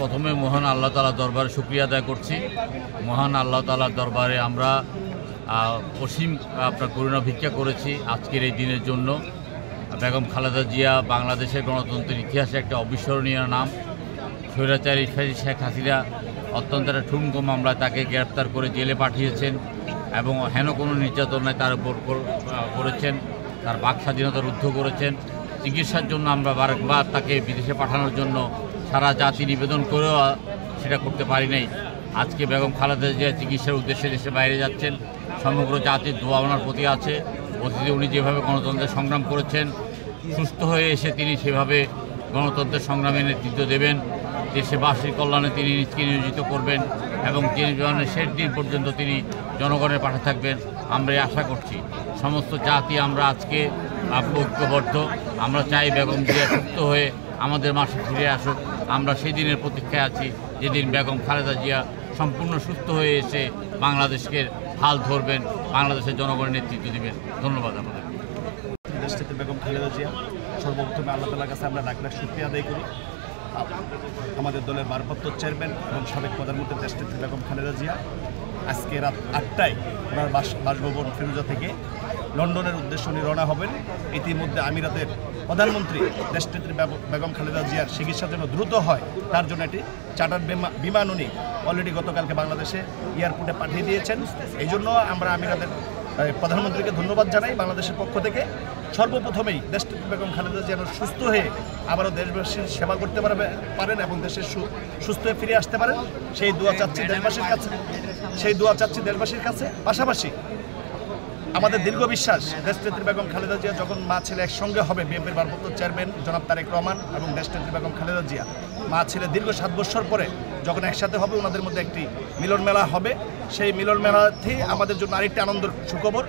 প্রথমে মহান আল্লাহ তাআলার দরবারে শুকরিয়া আদায় করছি। মহান আল্লাহ তাআলার দরবারে আমরা অসীম আপনার করুণা ভিক্ষা করেছি আজকের এই দিনের জন্য। বেগম খালেদা জিয়া বাংলাদেশের গণতন্ত্রের ইতিহাসে একটা অবিস্মরণীয় নাম। স্বৈরাচারী শেখ হাসিনা অত্যন্ত একটা ঠুনকো মামলায় তাকে গ্রেপ্তার করে জেলে পাঠিয়েছেন এবং হেন কোনো নির্যাতনায় তার উপর করেছেন, তার বাক স্বাধীনতা রুদ্ধ করেছেন। চিকিৎসার জন্য আমরা বারবার তাকে বিদেশে পাঠানোর জন্য সারা জাতি নিবেদন করেও সেটা করতে পারি নাই। আজকে বেগম খালেদা জিয়া চিকিৎসার উদ্দেশ্যে দেশের বাইরে যাচ্ছেন। সমগ্র জাতির দোয়া ওনার প্রতি আছে। অতীতে উনি যেভাবে গণতন্ত্রের সংগ্রাম করেছেন, সুস্থ হয়ে এসে তিনি সেভাবে গণতন্ত্রের সংগ্রামে নেতৃত্ব দেবেন। দেশবাসীর কল্যাণে তিনি নিজকে নিয়োজিত করবেন এবং জীবনের শেষ দিন পর্যন্ত তিনি জনগণের পাশে থাকবেন। আমরা আশা করছি সমস্ত জাতি আমরা আজকে ঐক্যবদ্ধ। আমরা চাই বেগম জিয়া সুস্থ হয়ে আমাদের মাসে ফিরে আসুক। আমরা সেই দিনের প্রতীক্ষায় আছি যেদিন বেগম খালেদা জিয়া সম্পূর্ণ সুস্থ হয়ে এসে বাংলাদেশকে হাল ধরবেন, বাংলাদেশের জনগণের নেতৃত্ব দেবেন। ধন্যবাদ আমাদের দেশটিতে বেগম খালেদা জিয়া। সর্বপ্রথমে আল্লাহ তাআলার কাছে আমরা লাখ লাখ শুকরিয়া আদায় করি। আমাদের দলের ভারপ্রাপ্ত চেয়ারম্যান এবং সাবেক প্রধানমন্ত্রী দেশটিতে বেগম খালেদা জিয়া আজকে রাত 8টায় ওনার বাসভবন ফিরোজা থেকে লন্ডনের উদ্দেশ্যে উনি রওনা হবেন। ইতিমধ্যে আমিরাতের প্রধানমন্ত্রী দেশটিতে বেগম খালেদা জিয়ার চিকিৎসা যেন দ্রুত হয় তার জন্য একটি চার্টার্ড বিমান উনি অলরেডি গতকালকে বাংলাদেশে এয়ারপোর্টে পাঠিয়ে দিয়েছেন। এই জন্য আমরা আমিরাতের প্রধানমন্ত্রীকে ধন্যবাদ জানাই বাংলাদেশের পক্ষ থেকে। সর্বপ্রথমেই দেশটিতে বেগম খালেদা যেন সুস্থ হয়ে আবারও দেশবাসীর সেবা করতে পারেন এবং দেশের সুস্থ হয়ে ফিরে আসতে পারেন সেই দোয়া চাচ্ছি দেশবাসীর কাছে। পাশাপাশি আমাদের দীর্ঘ বিশ্বাস দেশনেত্রী বেগম খালেদা জিয়া যখন মা ছেলে একসঙ্গে হবে, বিএনপির ভারপ্রাপ্ত চেয়ারম্যান জনাব তারেক রহমান এবং দেশনেত্রী বেগম খালেদা জিয়া মা ছেলে দীর্ঘ 7 বছর পরে যখন একসাথে হবে, ওনাদের মধ্যে একটি মিলন মেলা হবে। সেই মিলন মেলাতেই আমাদের জন্য আরেকটি আনন্দের সুখবর